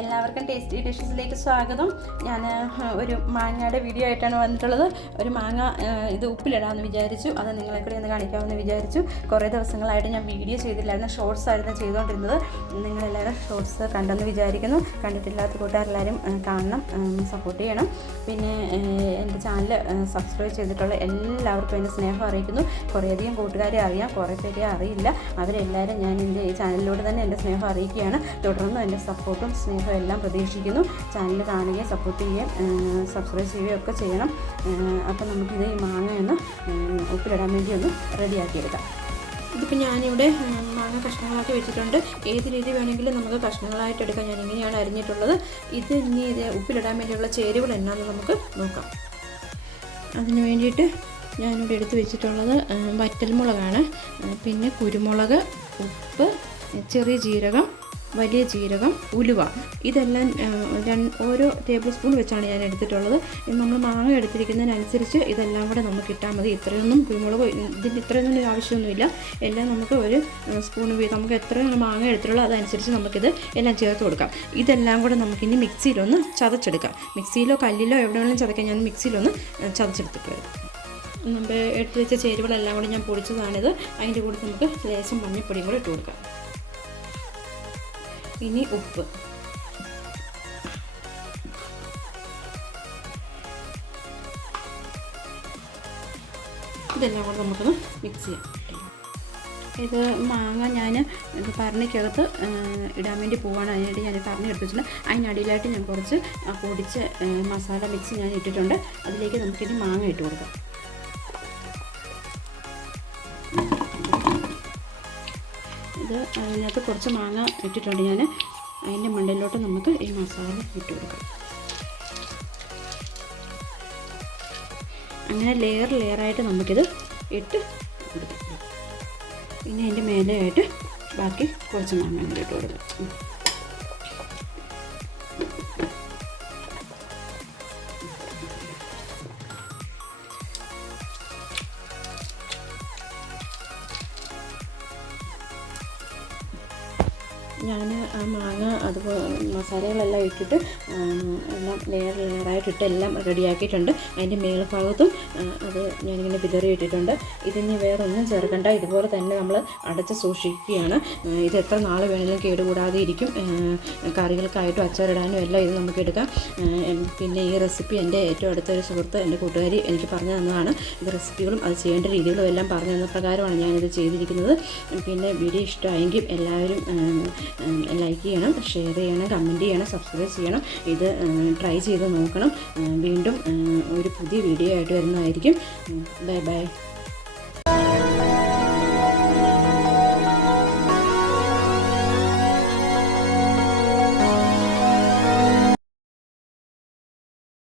എല്ലാവർക്കും ടേസ്റ്റി ഡിഷസിലേക്ക് സ്വാഗതം. ഞാൻ ഒരു മാങ്ങയുടെ വീഡിയോ ആയിട്ടാണ് വന്നിട്ടുള്ളത്. ഒരു മാങ്ങ ഇത് ഉപ്പിലിടാമെന്ന് വിചാരിച്ചു. അത് നിങ്ങളെ കൂടി ഒന്ന് കാണിക്കാമെന്ന് വിചാരിച്ചു. കുറേ ദിവസങ്ങളായിട്ട് ഞാൻ വീഡിയോ ചെയ്തില്ലായിരുന്നു. ഷോർട്സ് ആയിരുന്നു ചെയ്തുകൊണ്ടിരുന്നത് നിങ്ങളെല്ലാവരും ഷോർട്സ് കണ്ടെന്ന് വിചാരിക്കുന്നു. കണ്ടിട്ടില്ലാത്ത കൂട്ടുകാരെല്ലാവരും കാണണം സപ്പോർട്ട് ചെയ്യണം. പിന്നെ എന്റെ ചാനൽ സബ്സ്ക്രൈബ് ചെയ്തിട്ടുള്ള എല്ലാവർക്കും എന്റെ സ്നേഹം അറിയിക്കുന്നു. കുറേയധികം കൂട്ടുകാരെ അറിയാം കുറേ പേരെ അറിയില്ല. അവരെല്ലാവരും ഞാൻ എന്റെ ഈ ചാനലിലൂടെ തന്നെ എന്റെ സ്നേഹം അറിയിക്കുകയാണ്. തുടർന്നും എന്റെ സപ്പോർട്ടും സ്നേഹവും എല്ലാം പ്രതീക്ഷിക്കുന്നു ചാനൽ കാണുകയും സപ്പോർട്ട് ചെയ്യുകയും സബ്സ്ക്രൈബ് ചെയ്യുകയും ഒക്കെ ചെയ്യണം. അപ്പം നമുക്കിത് ഈ മാങ്ങ ഒന്ന് ഉപ്പിലിടാൻ വേണ്ടി ഒന്ന് റെഡിയാക്കിയെടുക്കാം. ഇതിപ്പോൾ ഞാനിവിടെ മാങ്ങ കഷ്ണങ്ങളാക്കി വെച്ചിട്ടുണ്ട്. ഏത് രീതി വേണമെങ്കിലും നമുക്ക് കഷ്ണങ്ങളായിട്ട് എടുക്കാം. ഞാൻ ഇങ്ങനെയാണ് അരിഞ്ഞിട്ടുള്ളത്. ഇത് ഇനി ഇത് ഉപ്പിലിടാൻ വേണ്ടിയുള്ള ചേരുവകൾ എന്നാന്ന് നമുക്ക് നോക്കാം. അതിന് വേണ്ടിയിട്ട് ഞാനിവിടെ എടുത്ത് വെച്ചിട്ടുള്ളത് വറ്റൽമുളകാണ്. പിന്നെ കുരുമുളക് ഉപ്പ് ചെറിയ ജീരകം വലിയ ജീരകം ഉലുവ. ഇതെല്ലാം ഓരോ ടേബിൾ സ്പൂൺ വെച്ചാണ് ഞാൻ എടുത്തിട്ടുള്ളത്. നമ്മൾ മാങ്ങ എടുത്തിരിക്കുന്നതിനനുസരിച്ച് ഇതെല്ലാം കൂടെ നമുക്ക് ഇട്ടാൽ മതി. ഇത്രയൊന്നും കുരുമുളക് ഇതിന്റെ ഇത്രയൊന്നും ആവശ്യമൊന്നുമില്ല. എല്ലാം നമുക്ക് ഒരു സ്പൂൺ വീതം നമുക്ക് എത്ര മാങ്ങ എടുത്തിട്ടുള്ളൂ അതനുസരിച്ച് നമുക്കിത് എല്ലാം ചേർത്ത് കൊടുക്കാം. ഇതെല്ലാം കൂടെ നമുക്കിനി മിക്സിയിലൊന്ന് ചതച്ചെടുക്കാം. മിക്സിയിലോ കല്ലിലോ എവിടെ വേണമെങ്കിലും ചതയ്ക്കാം ഞാൻ മിക്സിയിലൊന്ന് ചതച്ചെടുത്തിട്ട് വരാം നമ്മൾ എടുത്ത് വെച്ച ചേരുവകളെല്ലാം കൂടെ ഞാൻ പൊടിച്ചതാണിത്. അതിന്റെ കൂടെ നമുക്ക് ലേശം മഞ്ഞൾപ്പൊടിയും കൂടെ ഇട്ട് കൊടുക്കാം. ഇനി ഉപ്പ്. ഇതെല്ലാം കൂടെ നമുക്കൊന്ന് മിക്സ് ചെയ്യാം. ഇത് മാങ്ങ ഞാൻ ഇത് ഭരണിക്കകത്ത് ഇടാൻ വേണ്ടി പോവാണ്. അതിനായിട്ട് ഞാൻ ഭരണി എടുത്തിട്ടുണ്ട്. അതിനടിയിലായിട്ട് ഞാൻ കുറച്ച് പൊടിച്ച മസാല മിക്സ് ഞാൻ ഇട്ടിട്ടുണ്ട്. അതിലേക്ക് നമുക്കിനി മാങ്ങ ഇട്ട് കൊടുക്കാം. ഇത് അതിനകത്ത് കുറച്ച് മാങ്ങ ഇട്ടിട്ടുണ്ട് ഞാൻ അതിന്റെ മണ്ടയിലോട്ട് നമുക്ക് ഈ മസാല ഇട്ട് കൊടുക്കാം. അങ്ങനെ ലെയർ ലെയറായിട്ട് നമുക്കിത് ഇട്ട് കൊടുക്കാം. പിന്നെ അതിന്റെ മേലെയായിട്ട് ബാക്കി കുറച്ച് മാങ്ങ ഇട്ട് കൊടുക്കാം. ഞാൻ മാങ്ങ അതുപോലെ മസാലകളെല്ലാം ഇട്ടിട്ട് എല്ലാം ലെയർ ലെയറായിട്ടിട്ട് എല്ലാം റെഡിയാക്കിയിട്ടുണ്ട്. അതിന്റെ മേൽഭാഗത്തും അത് ഞാനിങ്ങനെ വിതറി ഇട്ടിട്ടുണ്ട് ഇതിന് വേറെ ഒന്നും ചേർക്കണ്ട. ഇതുപോലെ തന്നെ നമ്മൾ അടച്ച് സൂക്ഷിക്കുകയാണ്. ഇത് എത്ര നാൾ വേണമെങ്കിലും കേടുകൂടാതെ ഇരിക്കും. കറികൾക്കായിട്ടും അച്ചാറിടാനും എല്ലാം ഇത് നമുക്ക് എടുക്കാം. പിന്നെ ഈ റെസിപ്പി എന്റെ ഏറ്റവും അടുത്തൊരു സുഹൃത്ത് എന്റെ കൂട്ടുകാരി എനിക്ക് പറഞ്ഞു തന്നതാണ്. ഇത് റെസിപ്പികളും അത് ചെയ്യേണ്ട രീതികളും എല്ലാം പറഞ്ഞു തന്ന പ്രകാരമാണ് ഞാനിത് ചെയ്തിരിക്കുന്നത്. പിന്നെ വീഡിയോ ഇഷ്ടമായെങ്കിൽ എല്ലാവരും ലൈക്ക് ചെയ്യണം ഷെയർ ചെയ്യണം കമന്റ് ചെയ്യണം സബ്സ്ക്രൈബ് ചെയ്യണം. ഇത് ട്രൈ ചെയ്ത് നോക്കണം. വീണ്ടും ഒരു പുതിയ വീഡിയോ ആയിട്ട് വരുന്നതായിരിക്കും. Bye bye